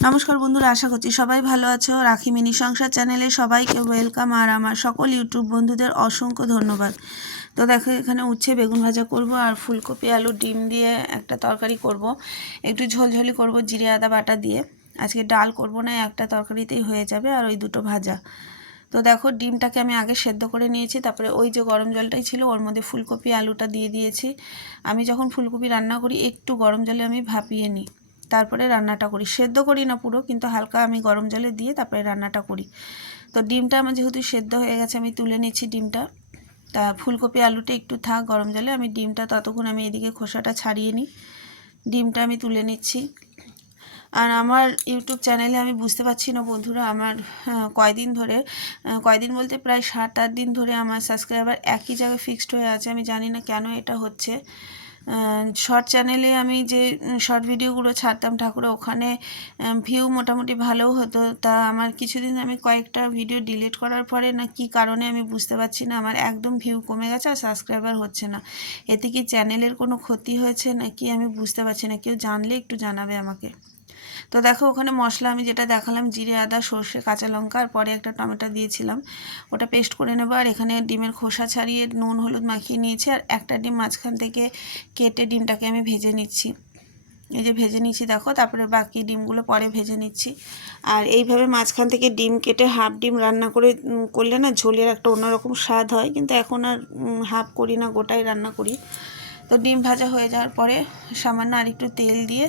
নমস্কার বন্ধুরা, আশা করছি সবাই ভালো আছো। রাখি মিনি সংসার চ্যানেলে সবাইকে ওয়েলকাম আর আমার সকল ইউটিউব বন্ধুদের অসংখ্য ধন্যবাদ। তো দেখো, এখানে উচ্ছে বেগুন ভাজা করব আর ফুলকপি, আলু, ডিম দিয়ে একটা তরকারি করব। একটু ঝোলঝোলি করব জিরে, আদা, বাটা দিয়ে। আজকে ডাল করব না, একটা তরকারিতেই হয়ে যাবে আর ওই দুটো ভাজা। তো দেখো, ডিমটাকে আমি আগে সেদ্ধ করে নিয়েছি, তারপরে ওই যে গরম জলটাই ছিল, ওর মধ্যে ফুলকপি, আলুটা দিয়ে দিয়েছি। আমি যখন ফুলকপি রান্না করি, একটু গরম জলে আমি ভাপিয়ে নিই। তারপরে রান্নাটা করি। সেদ্ধ করি না পুরো, কিন্তু হালকা আমি গরম জলে দিয়ে তারপরে রান্নাটা করি। তো ডিমটা আমার যেহেতু সেদ্ধ হয়ে গেছে, আমি তুলে নিচ্ছি ডিমটা। তা ফুলকপি আলুটা একটু থাক গরম জলে, আমি ডিমটা ততক্ষণ আমি এদিকে খোসাটা ছাড়িয়ে নিই। ডিমটা আমি তুলে নিচ্ছি। আর আমার ইউটিউব চ্যানেলে আমি বুঝতে পারছি না বন্ধুরা, আমার কয়দিন ধরে কয়দিন বলতে প্রায় সাত আট দিন ধরে আমার সাবস্ক্রাইবার একই জায়গায় ফিক্সড হয়ে আছে, আমি জানি না কেন এটা হচ্ছে। শর্ট চ্যানেলে আমি যে শর্ট ভিডিওগুলো ছাড়তাম ঠাকুরে ওখানে ভিউ মোটামুটি ভালোও হতো। তা আমার কিছুদিন আমি কয়েকটা ভিডিও ডিলিট করার পরে না কি কারণে আমি বুঝতে পারছি না, আমার একদম ভিউ কমে গেছে আর সাবস্ক্রাইবার হচ্ছে না। এতে কি চ্যানেলের কোনো ক্ষতি হয়েছে নাকি আমি বুঝতে পারছি না, কেউ জানলে একটু জানাবে আমাকে। তো দেখো, ওখানে মশলা আমি যেটা দেখালাম, জিরে, আদা, সর্ষে, কাঁচা লঙ্কা, আর পরে একটা টমেটো দিয়েছিলাম। ওটা পেস্ট করে নেব, আর এখানে ডিমের খোসা ছাড়িয়ে নুন, হলুদ মাখিয়ে নিয়েছি, আর একটা ডিম মাঝখান থেকে কেটে ডিমটাকে আমি ভেজে নিচ্ছি। এই যে ভেজে নিচ্ছি, দেখো, তারপরে বাকি ডিমগুলো পরে ভেজে নিচ্ছি। আর এইভাবে মাঝখান থেকে ডিম কেটে হাফ ডিম রান্না করে করলে না ঝোলের একটা অন্যরকম স্বাদ হয়। কিন্তু এখন আর হাফ করি না, গোটাই রান্না করি। তো ডিম ভাজা হয়ে যাওয়ার পরে সামান্য আর একটু তেল দিয়ে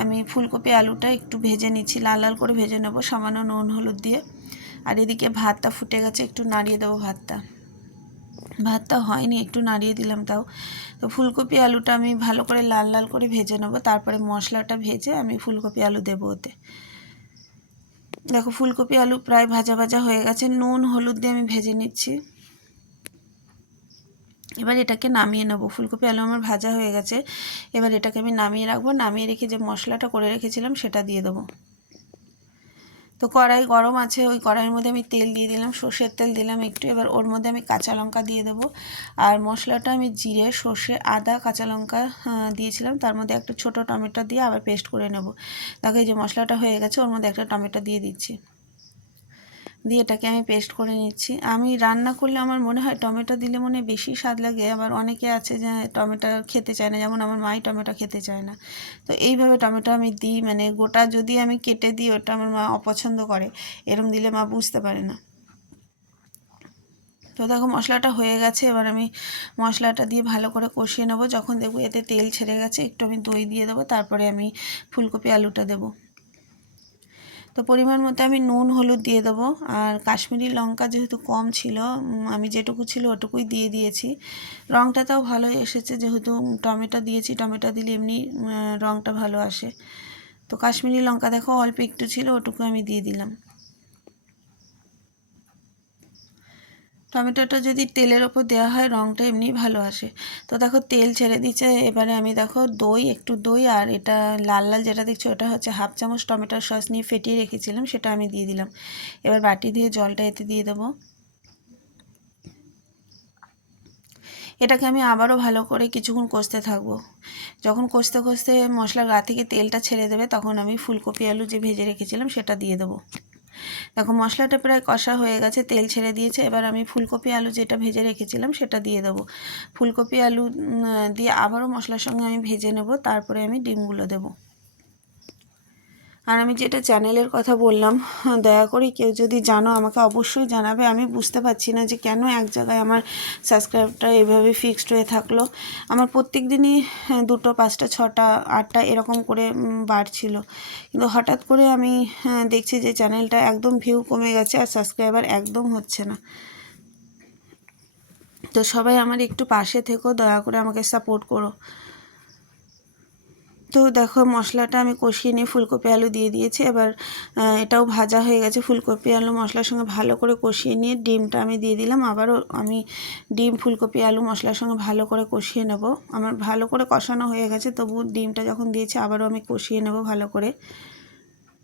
আমি ফুলকপি, আলুটা একটু ভেজে নিচ্ছি। লাল লাল করে ভেজে নেব, সামান্য নুন, হলুদ দিয়ে। আর এদিকে ভাতটা ফুটে গেছে, একটু নাড়িয়ে দেবো ভাতটা। ভাতটা হয়নি, একটু নাড়িয়ে দিলাম তাও। তো ফুলকপি, আলুটা আমি ভালো করে লাল লাল করে ভেজে নেব, তারপরে মশলাটা ভেজে আমি ফুলকপি, আলু দেবো ওতে। দেখো, ফুলকপি, আলু প্রায় ভাজা ভাজা হয়ে গেছে। নুন, হলুদ দিয়ে আমি ভেজে নিচ্ছি। এবার এটাকে নামিয়ে নেব। ফুলকপি, আলু আমার ভাজা হয়ে গেছে। এবার এটাকে আমি নামিয়ে রাখব। নামিয়ে রেখে যে মশলাটা করে রেখেছিলাম, সেটা দিয়ে দেবো। তো কড়াই গরম আছে, ওই কড়াইয়ের মধ্যে আমি তেল দিয়ে দিলাম, সর্ষের তেল দিলাম একটু। এবার ওর মধ্যে আমি কাঁচা লঙ্কা দিয়ে দেবো। আর মশলাটা আমি জিরে, সর্ষে, আদা, কাঁচা লঙ্কা দিয়েছিলাম। তার মধ্যে একটা ছোট টমেটো দিয়ে আবার পেস্ট করে নেব। দেখো এই যে মশলাটা হয়ে গেছে, ওর মধ্যে একটা টমেটো দিয়ে দিচ্ছি। দিয়ে এটাকে আমি পেস্ট করে নিচ্ছি। আমি রান্না করলে আমার মনে হয় টমেটো দিলে মনে বেশি স্বাদ লাগে, আবার অনেকে আছে যে টমেটো খেতে চায় না, যেমন আমার মাই টমেটো খেতে চায় না। তো এইভাবে টমেটো আমি দিই মানে গোটা যদি আমি কেটে দিই, ওটা আমার মা অপছন্দ করে। এরম দিলে মা বুঝতে পারে না। তো দেখো মশলাটা হয়ে গেছে, এবার আমি মশলাটা দিয়ে ভালো করে কষিয়ে নেব। যখন দেখব এতে তেল ছেড়ে গেছে, একটু আমি দই দিয়ে দেবো, তারপরে আমি ফুলকপি, আলুটা দেবো। তো পরিমাণ মতো আমি নুন, হলুদ দিয়ে দেবো। আর কাশ্মীরি লঙ্কা যেহেতু কম ছিল আমি যেটুকু ছিল ওটুকুই দিয়ে দিয়েছি। রঙটা তাও ভালো এসেছে, যেহেতু টমেটো দিয়েছি, টমেটো দিলে এমনি রঙটা ভালো আসে। তো কাশ্মীরি লঙ্কা দেখো অল্প একটু ছিল, ওটুকু আমি দিয়ে দিলাম। টমেটোটা যদি তেলের ওপর দেওয়া হয় রঙটা এমনি ভালো আসে। তো দেখো, তেল ছেড়ে দিচ্ছে, এবারে আমি দেখো দই, একটু দই, আর এটা লাল লাল যেটা দেখছ, ওটা হচ্ছে হাফ চামচ টমেটোর সস নিয়ে ফেটিয়ে রেখেছিলাম, সেটা আমি দিয়ে দিলাম। এবার বাটি দিয়ে জলটা এতে দিয়ে দেবো। এটাকে আমি আবারও ভালো করে কিছুক্ষণ কষতে থাকব। যখন কষতে কষতে মশলার গা থেকে তেলটা ছেড়ে দেবে, তখন আমি ফুলকপি, আলু যে ভেজে রেখেছিলাম, সেটা দিয়ে দেবো। দেখো, মশলাটা প্রায় কষা হয়ে গেছে, তেল ছেড়ে দিয়েছে। এবার আমি ফুলকপি আলু যেটা ভেজে রেখেছিলাম, সেটা দিয়ে দেবো। ফুলকপি আলু দিয়ে আবারও মশলার সঙ্গে আমি ভেজে নেব, তারপরে আমি ডিমগুলো দেবো। আর আমি যেটা চ্যানেলের কথা বললাম, দয়া করে কেউ যদি জানো, আমাকে অবশ্যই জানাবে। আমি বুঝতে পারছি না যে কেন এক জায়গায় আমার সাবস্ক্রাইবটা এভাবে ফিক্সড হয়ে থাকল। আমার প্রত্যেক দিনই দুটো, পাঁচটা, ছটা, আটটা এরকম করে বাড়ছিল। কিন্তু হঠাৎ করে আমি দেখছি যে চ্যানেলটা একদম ভিউ কমে গেছে আর সাবস্ক্রাইবার একদম হচ্ছে না। তো সবাই আমার একটু পাশে থেকেও দয়া করে আমাকে সাপোর্ট করো। তো দেখো মশলাটা আমি কষিয়ে নিয়ে ফুলকপি আলু দিয়ে দিয়েছি। এবার এটাও ভাজা হয়ে গেছে ফুলকপি আলু মশলার সঙ্গে ভালো করে কষিয়ে নিয়ে ডিমটা আমি দিয়ে দিলাম। আবারও আমি ডিম, ফুলকপি, আলু মশলার সঙ্গে ভালো করে কষিয়ে নেব। আমার ভালো করে কষানো হয়ে গেছে, তবু ডিমটা যখন দিয়েছি আবারও আমি কষিয়ে নেব ভালো করে।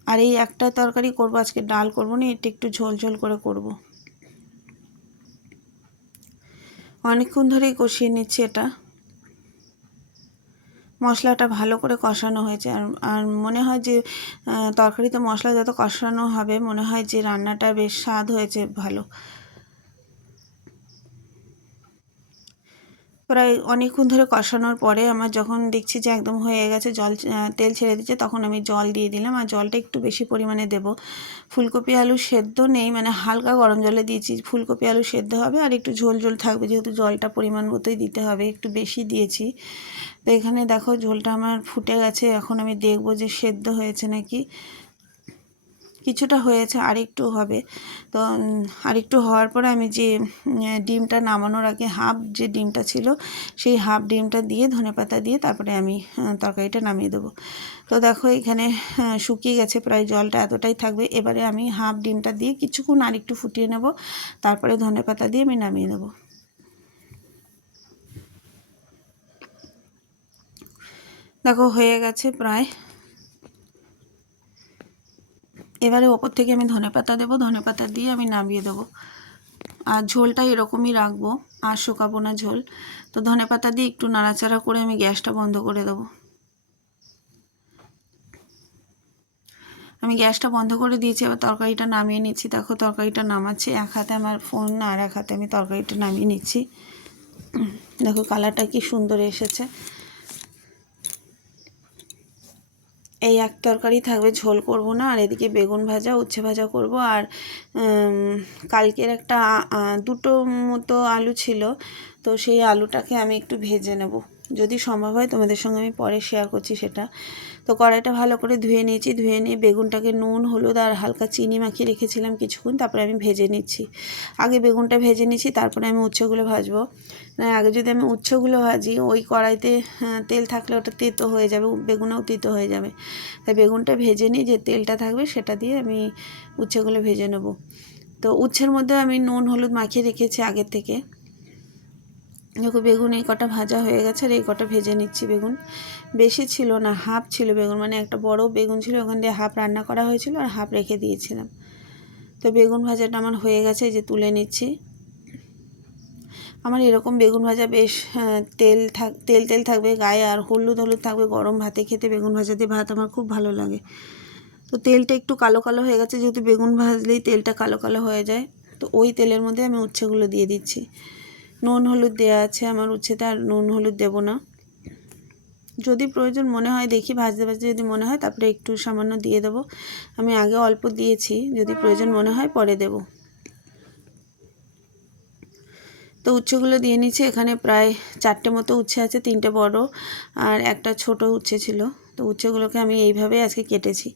আর এই একটা তরকারি করব, আজকে ডাল করব না এটা একটু ঝোল ঝোল করে করব। অনেকক্ষণ ধরেই কষিয়ে নিচ্ছি এটা। মশলাটা ভালো করে কষানো হয়েছে। আর আর মনে হয় যে তরকারিতে মশলা যত কষানো হবে, মনে হয় যে রান্নাটা বেশ স্বাদ হয়েছে ভালো। প্রায় অনেকক্ষণ ধরে কষানোর পরে আমার যখন দেখছি যে একদম হয়ে গেছে, জল তেল ছেড়ে দিচ্ছে, তখন আমি জল দিয়ে দিলাম। আর জলটা একটু বেশি পরিমাণে দেব। ফুলকপি, আলু সেদ্ধ নেই মানে হালকা গরম জলে দিয়েছি। ফুলকপি, আলু সেদ্ধ হবে আর একটু ঝোল ঝোল থাকবে। যেহেতু জলটা পরিমাণ মতোই দিতে হবে, একটু বেশি দিয়েছি। তো এখানে দেখো ঝোলটা আমার ফুটে গেছে। এখন আমি দেখব যে সেদ্ধ হয়েছে নাকি। কিছুটা হয়েছে, আরেকটু হবে। তো আরেকটু হওয়ার পরে আমি যে ডিমটা নামানোর আগে হাফ যে ডিমটা ছিল, সেই হাফ ডিমটা দিয়ে ধনেপাতা দিয়ে তারপরে আমি তরকারিটা নামিয়ে দেবো। তো দেখো এখানে শুকিয়ে গেছে, প্রায় জলটা এতটাই থাকবে। এবারে আমি হাফ ডিমটা দিয়ে কিছুক্ষণ আরেকটু ফুটিয়ে নেব, তারপরে ধনেপাতা দিয়ে আমি নামিয়ে দেবো। দেখো হয়ে গেছে প্রায় এবারে ওপর থেকে আমি ধনেপাতা দেবো ধনেপাতা দিয়ে আমি নামিয়ে দেবো। আর ঝোলটা এরকমই রাখব, আর শুকাবো না ঝোল। তো ধনেপাতা দিয়ে একটু নাড়াচাড়া করে আমি গ্যাসটা বন্ধ করে দেবো। আমি গ্যাসটা বন্ধ করে দিয়েছি, এবার তরকারিটা নামিয়ে নিচ্ছি। দেখো তরকারিটা নামাচ্ছি, এক হাতে আমার ফোন আর এক হাতে আমি তরকারিটা নামিয়ে নিচ্ছি। দেখো কালারটা কি সুন্দর এসেছে। এই এক তরকারি থাকবে, ঝোল করব না, আর এদিকে বেগুন ভাজা, উচ্ছে ভাজা করব, আর কালকের একটা দুটো মতো আলু ছিল, তো সেই আলুটাকে আমি একটু ভেজে নেব। যদি সম্ভব হয় তোমাদের সঙ্গে আমি পরে শেয়ার করছি সেটা। তো কড়াইটা ভালো করে ধুয়ে নিয়েছি ধুয়ে নিয়ে বেগুনটাকে নুন হলুদ আর হালকা চিনি মাখিয়ে রেখেছিলাম কিছুক্ষণ তারপরে আমি ভেজে নিচ্ছি। আগে বেগুনটা ভেজে নিচ্ছি তারপরে আমি উচ্ছেগুলো ভাজবো। না আগে যদি আমি উচ্ছেগুলো ভাজি ওই কড়াইতে হ্যাঁ, তেল থাকলে ওটা তেতো হয়ে যাবে বেগুনও তিতো হয়ে যাবে। তাই বেগুনটা ভেজে নিই যে তেলটা থাকবে সেটা দিয়ে আমি উচ্ছেগুলো ভেজে নেব। তো উচ্ছের মধ্যে আমি নুন হলুদ মাখিয়ে রেখেছি আগের থেকে। দেখো, বেগুন এই কটা ভাজা হয়ে গেছে আর এই কটা ভেজে নিচ্ছি বেগুন। বেশি ছিল না, হাফ ছিল বেগুন মানে একটা বড় বেগুন ছিল, ওখান দিয়ে হাফ রান্না করা হয়েছিল আর হাফ রেখে দিয়েছিলাম। তো বেগুন ভাজাটা আমার হয়ে গেছে যে তুলে নিচ্ছি। আমার এরকম বেগুন ভাজা বেশ তেল থাক, তেল তেল থাকবে গায়ে আর হলুদ হলুদ থাকবে, গরম ভাতে খেতে বেগুন ভাজা দিয়ে ভাত আমার খুব ভালো লাগে। তো তেলটা একটু কালো কালো হয়ে গেছে, যেহেতু বেগুন ভাজলেই তেলটা কালো কালো হয়ে যায়, তো ওই তেলের মধ্যে আমি উচ্ছেগুলো দিয়ে দিচ্ছি। নুন, হলুদ দেওয়া আছে আমার উচ্ছেতে আর নুন, হলুদ দেবো না। যদি প্রয়োজন মনে হয় দেখি, ভাজতে ভাজতে যদি মনে হয়, তারপরে একটু সামান্য দিয়ে দেবো। আমি আগে অল্প দিয়েছি, যদি প্রয়োজন মনে হয় পরে দেবো। তো উচ্ছেগুলো দিয়ে নিচ্ছি এখানে প্রায় চারটে মতো উচ্ছে আছে, তিনটে বড়, আর একটা ছোট উচ্ছে ছিল। তো উচ্ছেগুলোকে আমি এইভাবেই আজকে কেটেছি।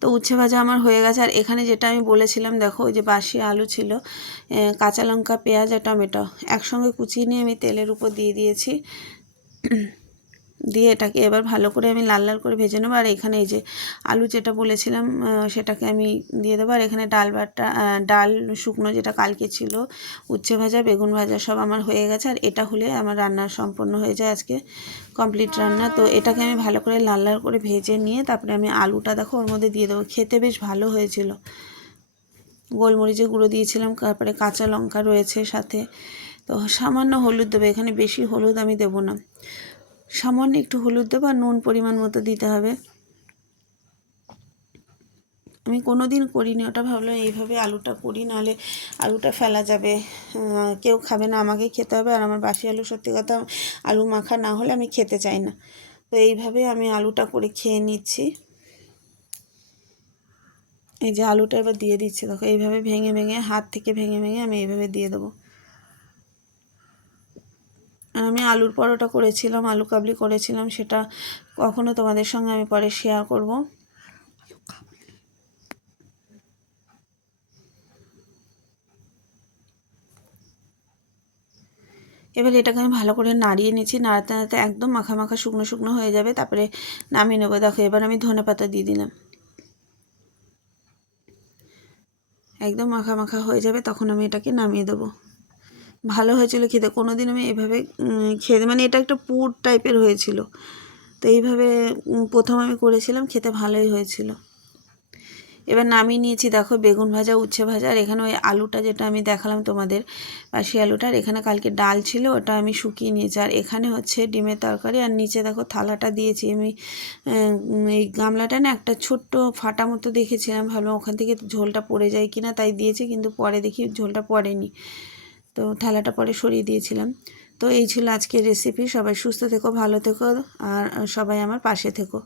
তো উচ্ছে ভাজা আমার হয়ে গেছে। আর এখানে যেটা আমি বলেছিলাম, দেখো, ওই যে বাসি আলু ছিল কাঁচা লঙ্কা, পেঁয়াজ আর টমেটো। একসঙ্গে কুচিয়ে নিয়ে আমি তেলের উপর দিয়ে দিয়েছি। দিয়ে এটাকে এবার ভালো করে আমি লাল লাল করে ভেজে নেব। আর এখানে এই যে আলু যেটা বলেছিলাম সেটাকে আমি দিয়ে দেবো। আর এখানে ডাল বাটা ডাল শুকনো যেটা কালকে ছিল, উচ্ছে ভাজা, বেগুন ভাজা সব আমার হয়ে গেছে। আর এটা হলে আমার রান্না সম্পন্ন হয়ে যায় আজকে কমপ্লিট রান্না। তো এটাকে আমি ভালো করে লাল লাল করে ভেজে নিয়ে তারপরে আমি আলুটা দেখো ওর মধ্যে দিয়ে দেবো। খেতে বেশ ভালো হয়েছিল। গোলমরিচের গুঁড়ো দিয়েছিলাম, তারপরে কাঁচা লঙ্কা রয়েছে সাথে। তো সামান্য হলুদ দেবো, এখানে বেশি হলুদ আমি দেবো না। সামান্য একটু হলুদ দেবো আর নুন পরিমাণ মতো দিতে হবে। আমি কোনো দিন করিনি, ওটা ভাবলাম এইভাবে আলুটা করি, নাহলে আলুটা ফেলা যাবে। কেউ খাবে না, আমাকে খেতে হবে আর আমার বাসি আলু সত্যি কথা আলু মাখা না হলে আমি খেতে চাই না। তো এইভাবে আমি আলুটা করে খেয়ে নিচ্ছি। এই যে আলুটা এবার দিয়ে দিচ্ছি, দেখো এইভাবে ভেঙে ভেঙে, হাত থেকে ভেঙে ভেঙে আমি এইভাবে দিয়ে দেবো। আর আমি আলুর পরোটা করেছিলাম, আলু কাবলি করেছিলাম, সেটা কখনো তোমাদের সঙ্গে আমি পরে শেয়ার করব। এবার এটাকে আমি ভালো করে নাড়িয়ে নিচ্ছি, নাড়াতে নাড়াতে একদম মাখা মাখা শুকনো শুকনো হয়ে যাবে, তারপরে নামিয়ে নেব। দেখো, এবার আমি ধনে পাতা দিয়ে দিলাম। একদম মাখা মাখা হয়ে যাবে, তখন আমি এটাকে নামিয়ে দেবো। ভালো হয়েছিল খেতে। কোনো দিন আমি এভাবে খেতে মানে এটা একটা পুর টাইপের হয়েছিল। তো এইভাবে প্রথম আমি করেছিলাম, খেতে ভালোই হয়েছিল। এবার নামিয়ে নিয়েছি, দেখো, বেগুন ভাজা, উচ্ছে ভাজা, আর এখানে ওই আলুটা যেটা আমি দেখালাম তোমাদের পাশি আলুটার এখানে কালকে ডাল ছিল, ওটা আমি শুকিয়ে নিয়েছি। আর এখানে হচ্ছে ডিমের তরকারি, আর নিচে দেখো থালাটা দিয়েছি আমি এই গামলাটা না একটা ছোট্ট ফাটা মতো দেখেছিলাম, ভাবলাম ওখান থেকে ঝোলটা পড়ে যায় কিনা, তাই দিয়েছি, কিন্তু পরে দেখি ঝোলটা পড়েনি। তো থালাটা পরে সরিয়ে দিয়েছিলাম। তো এই ছিল আজকের রেসিপি সবাই সুস্থ থেকো, ভালো থেকো, আর সবাই আমার পাশে থেকো।